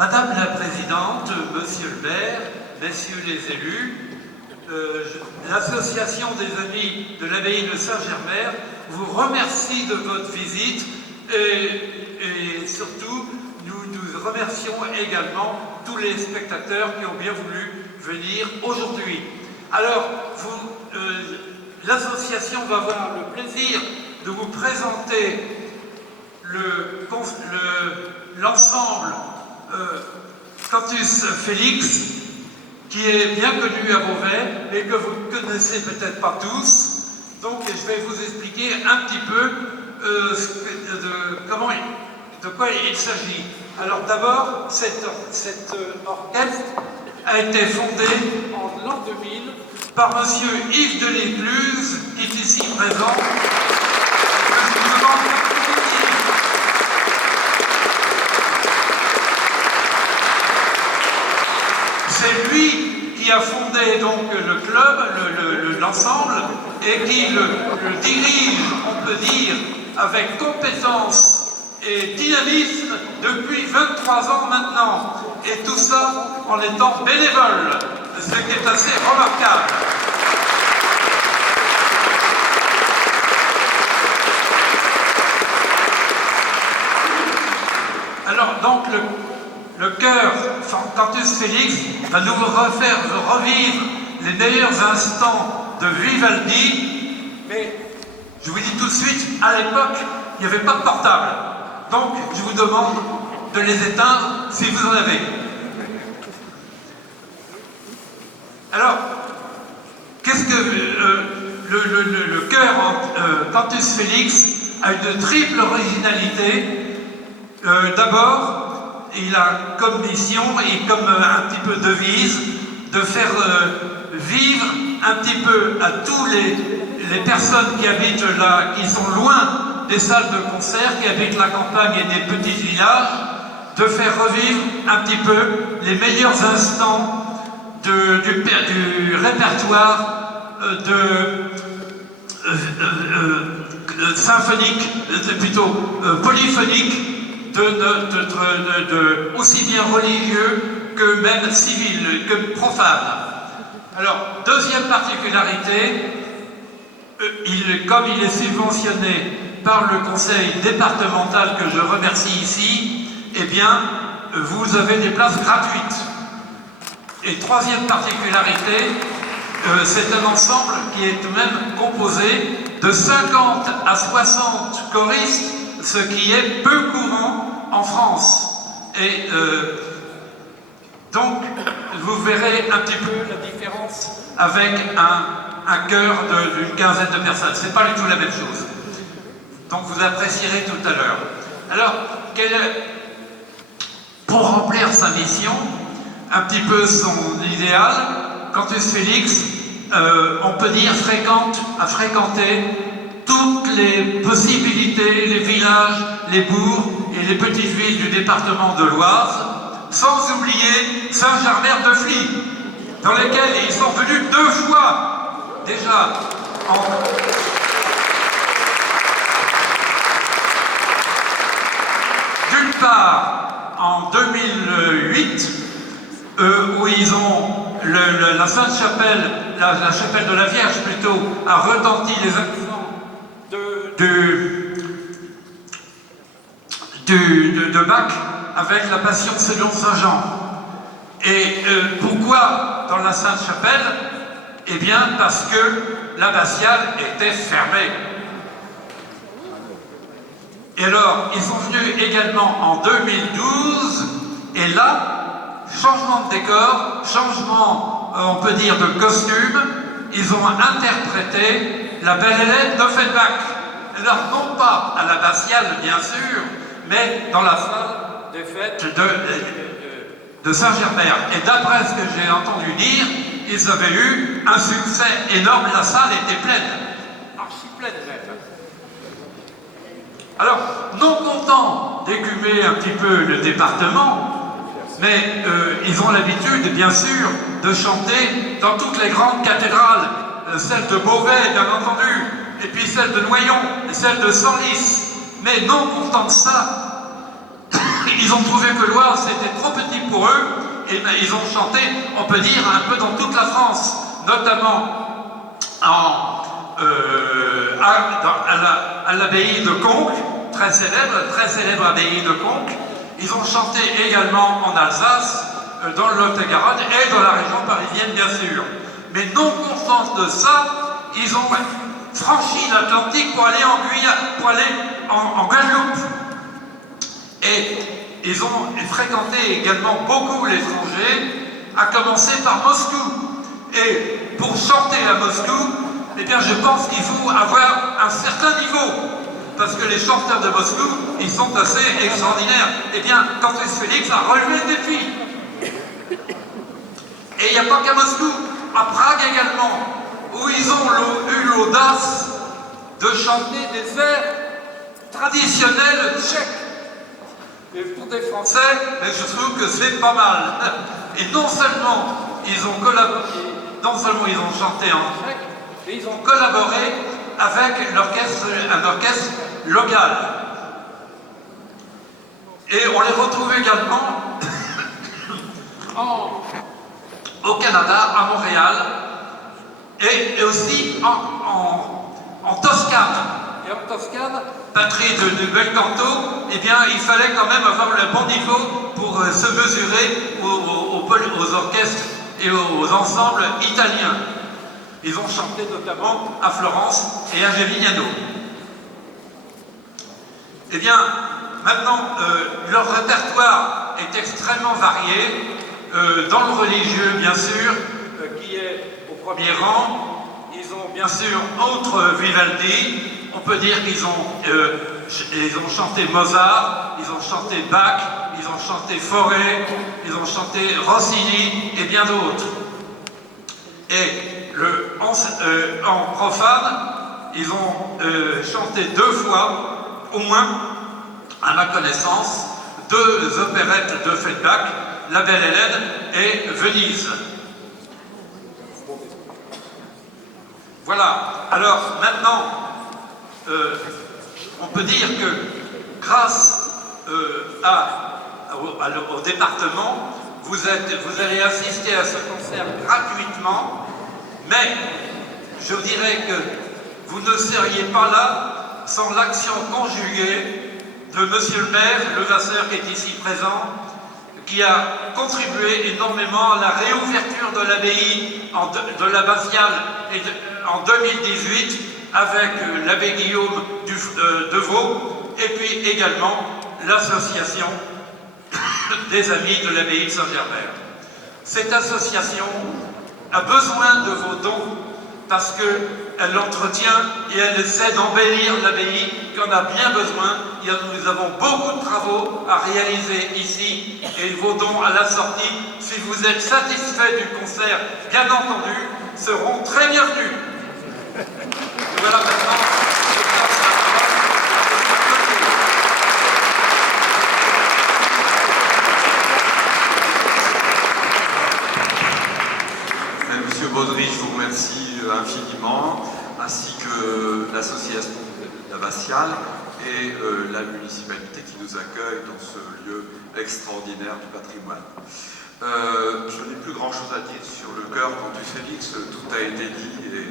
Madame la Présidente, Monsieur le maire, Messieurs les élus, l'association des amis de l'abbaye de Saint-Germer vous remercie de votre visite et surtout nous remercions également tous les spectateurs qui ont bien voulu venir aujourd'hui. Alors, l'association va avoir le plaisir de vous présenter l'ensemble Cantus Felix, qui est bien connu à Beauvais, mais que vous ne connaissez peut-être pas tous. Donc je vais vous expliquer un petit peu de quoi il s'agit. Alors d'abord, cet orchestre a été fondé en l'an 2000 par monsieur Yves de l'Écluse, qui est ici présent. Je vous demande c'est lui qui a fondé donc le club, l'ensemble, et qui le dirige, on peut dire, avec compétence et dynamisme depuis 23 ans maintenant. Et tout ça en étant bénévole, ce qui est assez remarquable. Alors donc le chœur Cantus Felix va nous revivre les meilleurs instants de Vivaldi, mais je vous dis tout de suite, à l'époque, il n'y avait pas de portable. Donc je vous demande de les éteindre si vous en avez. Alors, qu'est-ce que le chœur Cantus Felix a une triple originalité. D'abord, il a comme mission et comme un petit peu devise de faire vivre un petit peu à tous les personnes qui habitent là, qui sont loin des salles de concert, qui habitent la campagne et des petits villages, de faire revivre un petit peu les meilleurs instants du répertoire symphonique, plutôt polyphonique, aussi bien religieux que même civil, que profane. Alors, deuxième particularité, comme il est subventionné par le conseil départemental que je remercie ici, eh bien, vous avez des places gratuites. Et troisième particularité, c'est un ensemble qui est tout de même composé de 50 à 60 choristes, ce qui est peu courant en France. Et donc, vous verrez un petit peu la différence avec un chœur d'une quinzaine de personnes. C'est pas du tout la même chose. Donc, vous apprécierez tout à l'heure. Alors, pour remplir sa mission, un petit peu son idéal, Cantus Felix, on peut dire, a fréquenté toutes les possibilités, les villages, les bourgs et les petites villes du département de l'Oise, sans oublier Saint-Germer-de-Fly, dans lesquels ils sont venus 2 fois déjà. D'une part, en 2008, où ils ont la Sainte Chapelle, la chapelle de la Vierge plutôt, a retenti les accents de Bach avec la Passion selon Saint Jean. Et pourquoi dans la Sainte Chapelle? Eh bien parce que l'abbatiale était fermée. Et alors, ils sont venus également en 2012, et là, changement de décor, changement, on peut dire, de costume, ils ont interprété la Belle Hélène d'Offenbach. Alors, non pas à l'abbatiale, bien sûr, mais dans la salle des fêtes de Saint-Germer. Et d'après ce que j'ai entendu dire, ils avaient eu un succès énorme, la salle était pleine, archi pleine même. Alors, non contents d'écumer un petit peu le département, mais ils ont l'habitude, bien sûr, de chanter dans toutes les grandes cathédrales, celle de Beauvais, bien entendu, et puis celle de Noyon, et celle de Senlis. Mais non content de ça, ils ont trouvé que l'Oise c'était trop petit pour eux, et ben, ils ont chanté, on peut dire, un peu dans toute la France, notamment à l'abbaye de Conques, très célèbre abbaye de Conques. Ils ont chanté également en Alsace, dans le Lot-et-Garonne et dans la région parisienne, bien sûr. Mais non contents de ça, ils ont franchi l'Atlantique pour aller en Guadeloupe. Et ils ont fréquenté également beaucoup l'étranger, à commencer par Moscou. Et pour chanter à Moscou, eh bien, je pense qu'il faut avoir un certain niveau, parce que les chanteurs de Moscou, ils sont assez extraordinaires. Eh bien, Cantus Félix a relevé le défi. Et il n'y a pas qu'à Moscou, à Prague également, où ils ont eu l'audace de chanter des airs traditionnels tchèques. Et pour des Français, je trouve que c'est pas mal. Et non seulement ils ont collaboré, non seulement ils ont chanté en tchèque, mais ils ont collaboré avec un orchestre local. Et on les retrouve également au Canada, à Montréal, et aussi en Toscane. Et en Toscane, patrie de bel canto, eh bien, il fallait quand même avoir le bon niveau pour se mesurer aux orchestres et aux ensembles italiens. Ils ont chanté notamment à Florence et à Gemignano. Eh bien, maintenant, leur répertoire est extrêmement varié, dans le religieux, bien sûr, qui est au premier rang. Ils ont, bien sûr, outre Vivaldi, on peut dire qu'ils ont chanté Mozart, ils ont chanté Bach, ils ont chanté Fauré, ils ont chanté Rossini et bien d'autres. Et en profane, ils ont chanté 2 fois, au moins, à ma connaissance, 2 opérettes de Feldbach, La Belle Hélène et Venise. Voilà. Alors maintenant, on peut dire que grâce au département, vous allez assister à ce concert gratuitement, mais je dirais que vous ne seriez pas là sans l'action conjuguée de Monsieur le maire, Levasseur, qui est ici présent, qui a contribué énormément à la réouverture de l'abbaye de l'abbatiale en 2018 avec l'abbé Guillaume de Vaux, et puis également l'association des Amis de l'abbaye de Saint-Germain. Cette association a besoin de vos dons parce qu'elle l'entretient et elle essaie d'embellir l'abbaye qui en a bien besoin. Nous avons beaucoup de travaux à réaliser ici et vos dons à la sortie, si vous êtes satisfait du concert, bien entendu, seront très bienvenus. Voilà maintenant. Monsieur Baudry, je vous remercie infiniment, ainsi que l'association l'abbatiale et la municipalité qui nous accueille dans ce lieu extraordinaire du patrimoine. Je n'ai plus grand chose à dire sur le chœur Cantus Félix, tout a été dit et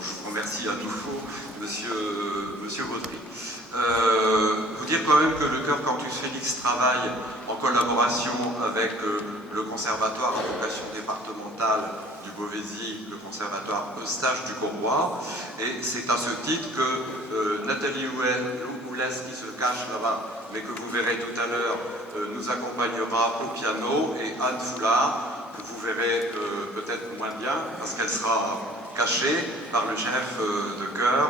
je vous remercie à nouveau, monsieur Baudry. Vous dire quand même que le chœur Cantus Félix travaille en collaboration avec le conservatoire à vocation départementale du Beauvaisis, le conservatoire Eustache du Courroy, et c'est à ce titre que Nathalie Oulès, qui se cache là-bas, mais que vous verrez tout à l'heure, nous accompagnera au piano, et Anne Foulard, que vous verrez peut-être moins bien, parce qu'elle sera cachée par le chef de chœur,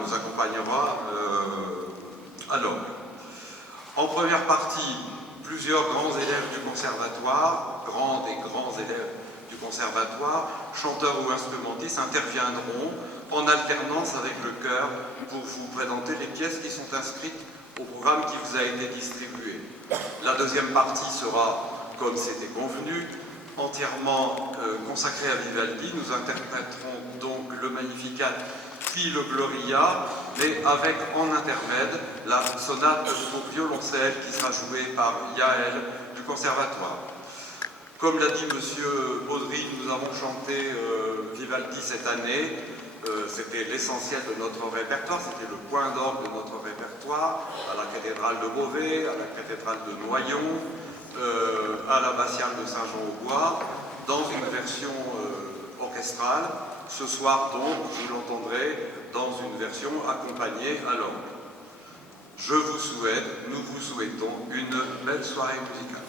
nous accompagnera alors. En première partie, plusieurs grands élèves du conservatoire, grands élèves du conservatoire, chanteurs ou instrumentistes, interviendront en alternance avec le chœur pour vous présenter les pièces qui sont inscrites au programme qui vous a été distribué. La deuxième partie sera, comme c'était convenu, entièrement consacrée à Vivaldi. Nous interpréterons donc le Magnificat puis le Gloria, mais avec en intermède la sonate pour violoncelle qui sera jouée par Yaël du Conservatoire. Comme l'a dit M. Baudry, nous avons chanté Vivaldi cette année. C'était l'essentiel de notre répertoire, c'était le point d'orgue de notre répertoire, à la cathédrale de Beauvais, à la cathédrale de Noyon, à l'abbatiale de Saint-Jean-au-Bois, dans une version orchestrale. Ce soir donc, vous l'entendrez dans une version accompagnée à l'orgue. Je vous souhaite, nous vous souhaitons une belle soirée musicale.